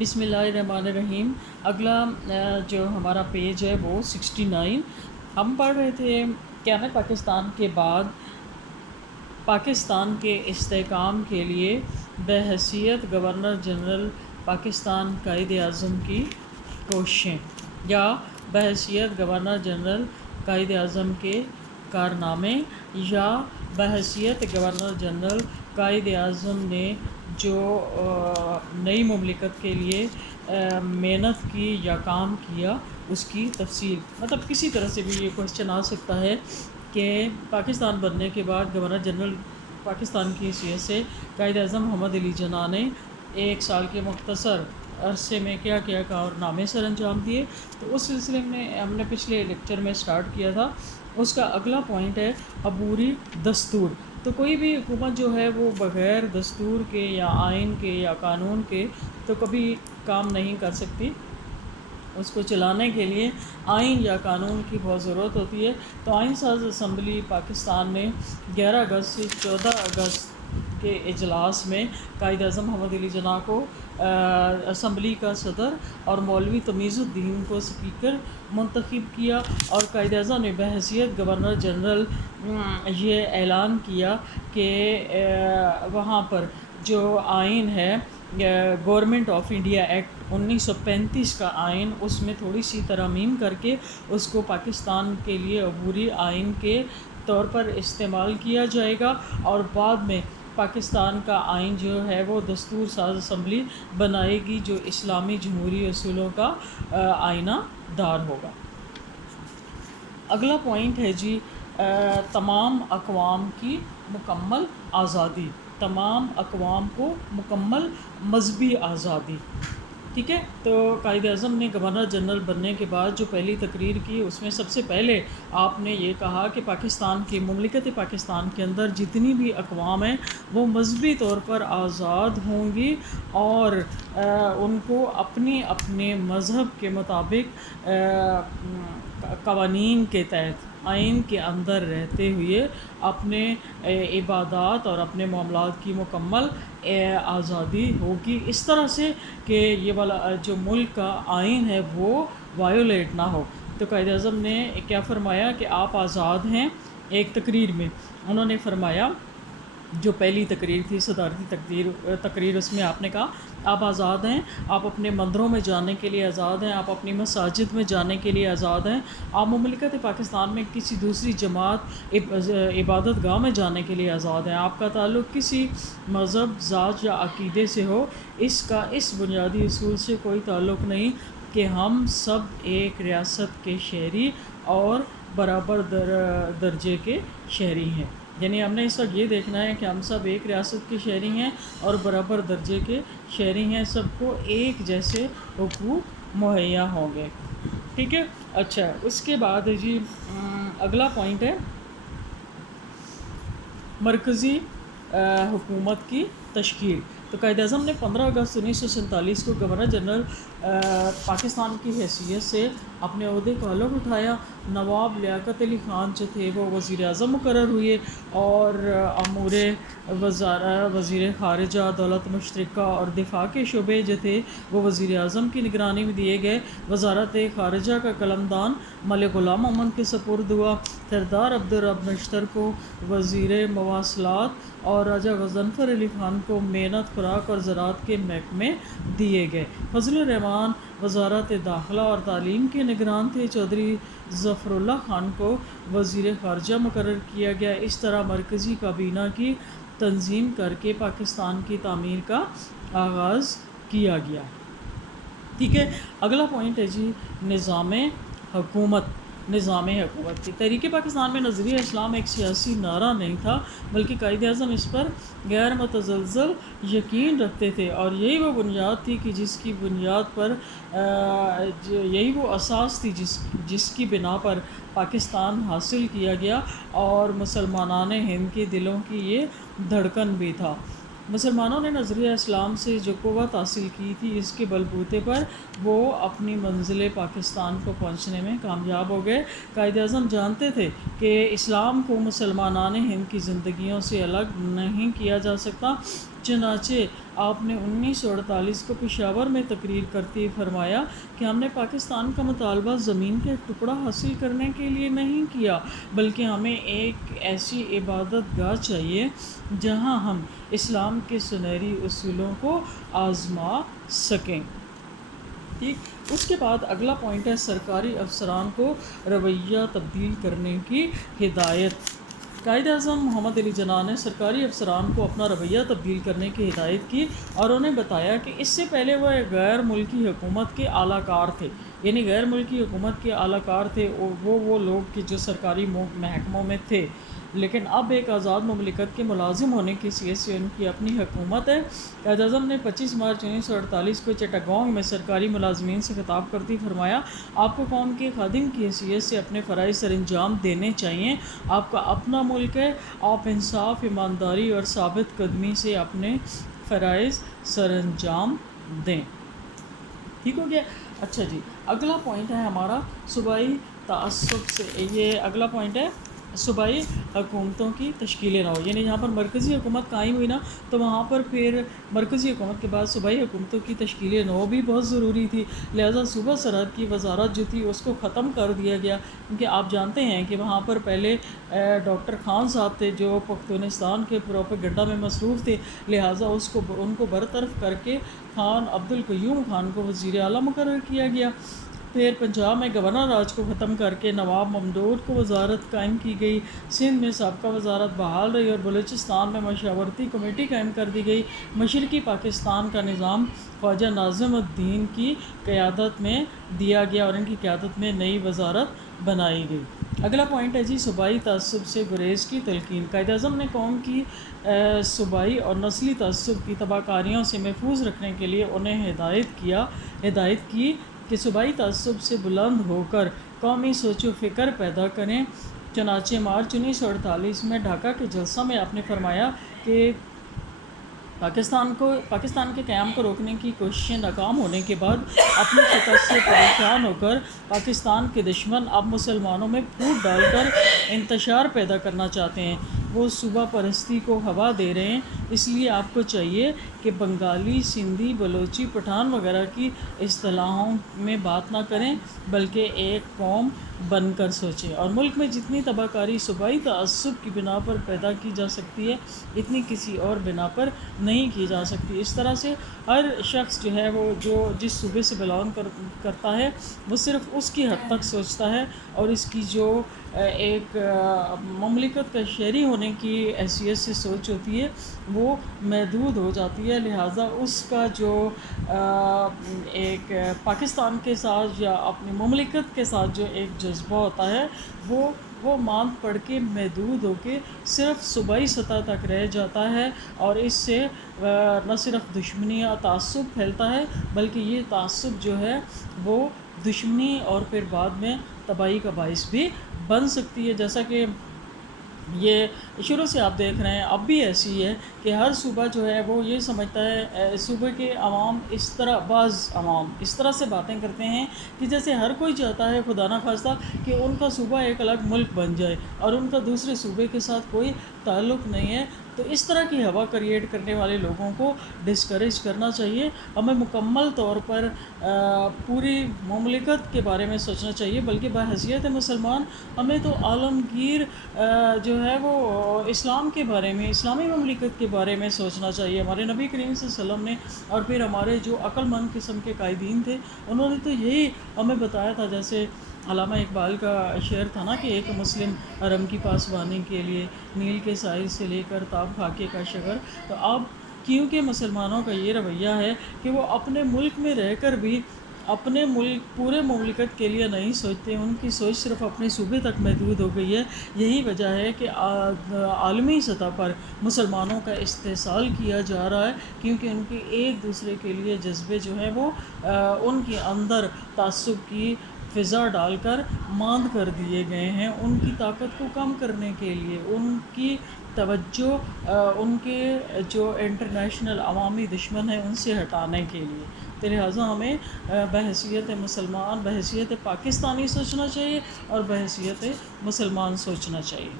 بسم اللہ الرحمن الرحیم۔ اگلا جو ہمارا پیج ہے وہ 69۔ ہم پڑھ رہے تھے قیام پاکستان کے بعد پاکستان کے استحکام کے لیے بحیثیت گورنر جنرل پاکستان قائد اعظم کی کوششیں، یا بحیثیت گورنر جنرل قائد اعظم کے کارنامے، یا بحیثیت گورنر جنرل قائد اعظم نے جو نئی مملکت کے لیے محنت کی یا کام کیا اس کی تفصیل۔ مطلب کسی طرح سے بھی یہ کوشچن آ سکتا ہے کہ پاکستان بننے کے بعد گورنر جنرل پاکستان کی حیثیت سے قائد اعظم محمد علی جناح نے 1 سال کے مختصر عرصے میں کیا کیا کارنامے سر انجام دیے۔ تو اس سلسلے میں ہم نے پچھلے لیکچر میں سٹارٹ کیا تھا۔ اس کا اگلا پوائنٹ ہے عبوری دستور۔ تو کوئی بھی حکومت جو ہے وہ بغیر دستور کے یا آئین کے یا قانون کے تو کبھی کام نہیں کر سکتی۔ اس کو چلانے کے لیے آئین یا قانون کی بہت ضرورت ہوتی ہے۔ تو آئین ساز اسمبلی پاکستان نے 11 اگست سے 14 اگست کے اجلاس میں قائد اعظم محمد علی جناح کو اسمبلی کا صدر اور مولوی تمیز الدین کو اسپیکر منتخب کیا، اور قائد اعظم نے بحیثیت گورنر جنرل یہ اعلان کیا کہ وہاں پر جو آئین ہے گورنمنٹ آف انڈیا ایکٹ 1935 کا آئین، اس میں تھوڑی سی ترامیم کر کے اس کو پاکستان کے لیے عبوری آئین کے طور پر استعمال کیا جائے گا، اور بعد میں پاکستان کا آئین جو ہے وہ دستور ساز اسمبلی بنائے گی جو اسلامی جمہوری اصولوں کا آئینہ دار ہوگا۔ اگلا پوائنٹ ہے جی تمام اقوام کی مکمل آزادی، تمام اقوام کو مکمل مذہبی آزادی۔ ٹھیک ہے، تو قائد اعظم نے گورنر جنرل بننے کے بعد جو پہلی تقریر کی اس میں سب سے پہلے آپ نے یہ کہا کہ پاکستان کی مملکت پاکستان کے اندر جتنی بھی اقوام ہیں وہ مذہبی طور پر آزاد ہوں گی، اور ان کو اپنے مذہب کے مطابق قوانین کے تحت آئین کے اندر رہتے ہوئے اپنے عبادات اور اپنے معاملات کی مکمل آزادی ہوگی، اس طرح سے کہ یہ والا جو ملک کا آئین ہے وہ وائیولیٹ نہ ہو۔ تو قائد اعظم نے کیا فرمایا کہ آپ آزاد ہیں۔ ایک تقریر میں انہوں نے فرمایا، جو پہلی تقریر تھی صدارتی تقریر، اس میں آپ نے کہا آپ آزاد ہیں، آپ اپنے مندروں میں جانے کے لیے آزاد ہیں، آپ اپنی مساجد میں جانے کے لیے آزاد ہیں، آپ مملکت پاکستان میں کسی دوسری جماعت عبادت گاہ میں جانے کے لیے آزاد ہیں، آپ کا تعلق کسی مذہب، ذات یا عقیدے سے ہو، اس کا اس بنیادی اصول سے کوئی تعلق نہیں کہ ہم سب ایک ریاست کے شہری اور برابر درجے کے شہری ہیں۔ یعنی ہم نے اس وقت یہ دیکھنا ہے کہ ہم سب ایک ریاست کے شہری ہیں اور برابر درجے کے شہری ہیں، سب کو ایک جیسے حقوق مہیا ہوں گے۔ ٹھیک ہے، اچھا اس کے بعد جی اگلا پوائنٹ ہے مرکزی حکومت کی تشکیل۔ تو قائد اعظم نے 15 اگست 1947 کو گورنر جنرل پاکستان کی حیثیت سے اپنے عہدے کا حلف اٹھایا۔ نواب لیاقت علی خان جو تھے وہ وزیر اعظم مقرر ہوئے، اور امور وزیر خارجہ، دولت مشترکہ اور دفاع کے شعبے جو تھے وہ وزیر اعظم کی نگرانی میں دیے گئے۔ وزارت خارجہ کا قلمدان ملک غلام محمد کے سپرد ہوا۔ سردار عبدالرب نشتر کو وزیر مواصلات اور راجہ غضنفر علی خان کو محنت، خوراک اور زراعت کے محکمے دیے گئے۔ فضل الرحمان وزارت داخلہ اور تعلیم کے نگران تھے۔ چودھری ظفر اللہ خان کو وزیر خارجہ مقرر کیا گیا۔ اس طرح مرکزی کابینہ کی تنظیم کر کے پاکستان کی تعمیر کا آغاز کیا گیا۔ ٹھیک ہے، اگلا پوائنٹ ہے جی نظام حکومت کی۔ تحریک پاکستان میں نظریہ اسلام ایک سیاسی نعرہ نہیں تھا، بلکہ قائد اعظم اس پر غیر متزلزل یقین رکھتے تھے، اور یہی وہ بنیاد تھی کہ جس کی بنیاد پر یہی وہ اساس تھی جس کی بنا پر پاکستان حاصل کیا گیا، اور مسلمانان ہند کے دلوں کی یہ دھڑکن بھی تھا۔ مسلمانوں نے نظریہ اسلام سے جو قوت حاصل کی تھی، اس کے بلبوتے پر وہ اپنی منزل پاکستان کو پہنچنے میں کامیاب ہو گئے۔ قائد اعظم جانتے تھے کہ اسلام کو مسلمانان ہند کی زندگیوں سے الگ نہیں کیا جا سکتا، چنانچہ آپ نے 1948 کو پشاور میں تقریر کرتے ہوئے فرمایا کہ ہم نے پاکستان کا مطالبہ زمین کا ایک ٹکڑا حاصل کرنے کے لیے نہیں کیا، بلکہ ہمیں ایک ایسی عبادت گاہ چاہیے جہاں ہم اسلام کے سنہری اصولوں کو آزما سکیں۔ ٹھیک، اس کے بعد اگلا پوائنٹ ہے سرکاری افسران کو رویہ تبدیل کرنے کی ہدایت۔ قائد اعظم محمد علی جناح نے سرکاری افسران کو اپنا رویہ تبدیل کرنے کی ہدایت کی اور انہیں بتایا کہ اس سے پہلے وہ ایک غیر ملکی حکومت کے اعلیٰ کار تھے، یعنی غیر ملکی حکومت کے اعلیٰ کار تھے وہ لوگ کہ جو سرکاری محکموں میں تھے، لیکن اب ایک آزاد مملکت کے ملازم ہونے کی حیثیت سے ان کی اپنی حکومت ہے۔ قائد اعظم نے 25 مارچ 1948 کو چٹاگانگ میں سرکاری ملازمین سے خطاب کرتے فرمایا، آپ کو قوم کے خادم کی حیثیت سے اپنے فرائض سر انجام دینے چاہیے۔ آپ کا اپنا ملک ہے، آپ انصاف، ایمانداری اور ثابت قدمی سے اپنے فرائض سر انجام دیں۔ ٹھیک ہو گیا؟ اچھا جی، اگلا پوائنٹ ہے ہمارا صوبائی تعصب سے، یہ اگلا پوائنٹ ہے صوبائی حکومتوں کی تشکیل نو، یعنی جہاں پر مرکزی حکومت قائم ہوئی نا تو وہاں پر پھر مرکزی حکومت کے بعد صوبائی حکومتوں کی تشکیل نو بھی بہت ضروری تھی، لہٰذا صوبہ سرحد کی وزارت جو تھی اس کو ختم کر دیا گیا، کیونکہ آپ جانتے ہیں کہ وہاں پر پہلے ڈاکٹر خان صاحب تھے جو پختونستان کے پروپیگنڈا میں مصروف تھے، لہٰذا ان کو برطرف کر کے خان عبد القیوم خان کو وزیر اعلیٰ مقرر کیا گیا۔ پھر پنجاب میں گورنر راج کو ختم کر کے نواب ممدوح کو وزارت قائم کی گئی، سندھ میں سابقہ وزارت بحال رہی اور بلوچستان میں مشاورتی کمیٹی قائم کر دی گئی۔ مشرقی پاکستان کا نظام خواجہ ناظم الدین کی قیادت میں دیا گیا اور ان کی قیادت میں نئی وزارت بنائی گئی۔ اگلا پوائنٹ ہے جی صوبائی تعصب سے گریز کی تلقین۔ قائد اعظم نے قوم کی صوبائی اور نسلی تعصب کی تباہ کاریوں سے محفوظ رکھنے کے لیے انہیں ہدایت کی کہ صوبائی تعصب سے بلند ہو کر قومی سوچ و فکر پیدا کریں۔ چنانچہ مارچ 1948 میں ڈھاکہ کے جلسہ میں آپ نے فرمایا کہ پاکستان کے قیام کو روکنے کی کوششیں ناکام ہونے کے بعد اپنی شکست سے پریشان ہو کر پاکستان کے دشمن اب مسلمانوں میں پھوٹ ڈال کر انتشار پیدا کرنا چاہتے ہیں، وہ صوبہ پرستی کو ہوا دے رہے ہیں۔ اس لیے آپ کو چاہیے کہ بنگالی، سندھی، بلوچی، پٹھان وغیرہ کی اصطلاحوں میں بات نہ کریں بلکہ ایک قوم بن کر سوچیں، اور ملک میں جتنی تباہ کاری صوبائی تعصب کی بنا پر پیدا کی جا سکتی ہے اتنی کسی اور بنا پر نہیں کی جا سکتی۔ اس طرح سے ہر شخص جو ہے وہ جس صوبے سے بلانگ کرتا ہے وہ صرف اس کی حد تک سوچتا ہے اور اس کی جو ایک مملکت کا شہری ہونے کی حیثیت سے سوچ ہوتی ہے وہ محدود ہو جاتی ہے، لہٰذا اس کا جو ایک پاکستان کے ساتھ یا اپنی مملکت کے ساتھ جو ایک جذبہ ہوتا ہے وہ ماند پڑ کے محدود ہو کے صرف صوبائی سطح تک رہ جاتا ہے، اور اس سے نہ صرف دشمنی یا تعصب پھیلتا ہے بلکہ یہ تعصب جو ہے وہ دشمنی اور پھر بعد میں تباہی کا باعث بھی بن سکتی ہے، جیسا کہ یہ شروع سے آپ دیکھ رہے ہیں اب بھی ایسی ہے کہ ہر صوبہ جو ہے وہ یہ سمجھتا ہے، صوبے کے عوام بعض عوام اس طرح سے باتیں کرتے ہیں کہ جیسے ہر کوئی چاہتا ہے خدا نہ خواستہ کہ ان کا صوبہ ایک الگ ملک بن جائے اور ان کا دوسرے صوبے کے ساتھ کوئی تعلق نہیں ہے۔ تو اس طرح کی ہوا کریٹ کرنے والے لوگوں کو ڈسکریج کرنا چاہیے، ہمیں مکمل طور پر پوری مملکت کے بارے میں سوچنا چاہیے، بلکہ بحیثیت مسلمان ہمیں تو عالمگیر جو ہے وہ اسلام کے بارے میں، اسلامی مملکت کے بارے میں سوچنا چاہیے۔ ہمارے نبی کریم صلی اللہ علیہ وسلم نے اور پھر ہمارے جو عقل مند قسم کے قائدین تھے انہوں نے تو یہی ہمیں بتایا تھا، جیسے علامہ اقبال کا شعر تھا نا کہ ایک مسلم حرم کی پاسبانی کے لیے نیل کے ساحل سے لے کر تاب خاکے کا شگر۔ تو اب کیونکہ مسلمانوں کا یہ رویہ ہے کہ وہ اپنے ملک میں رہ کر بھی اپنے پورے مملکت کے لیے نہیں سوچتے، ان کی سوچ صرف اپنے صوبے تک محدود ہو گئی ہے، یہی وجہ ہے کہ عالمی سطح پر مسلمانوں کا استحصال کیا جا رہا ہے، کیونکہ ان کے ایک دوسرے کے لیے جذبے جو ہیں وہ ان کے اندر تعصب کی فضا ڈال کر ماند کر دیے گئے ہیں، ان کی طاقت کو کم کرنے کے لیے، ان کی توجہ ان کے جو انٹرنیشنل عوامی دشمن ہیں ان سے ہٹانے کے لیے۔ تو لہٰذا ہمیں بحیثیت مسلمان، بحیثیت پاکستانی سوچنا چاہیے اور بحیثیت مسلمان سوچنا چاہیے۔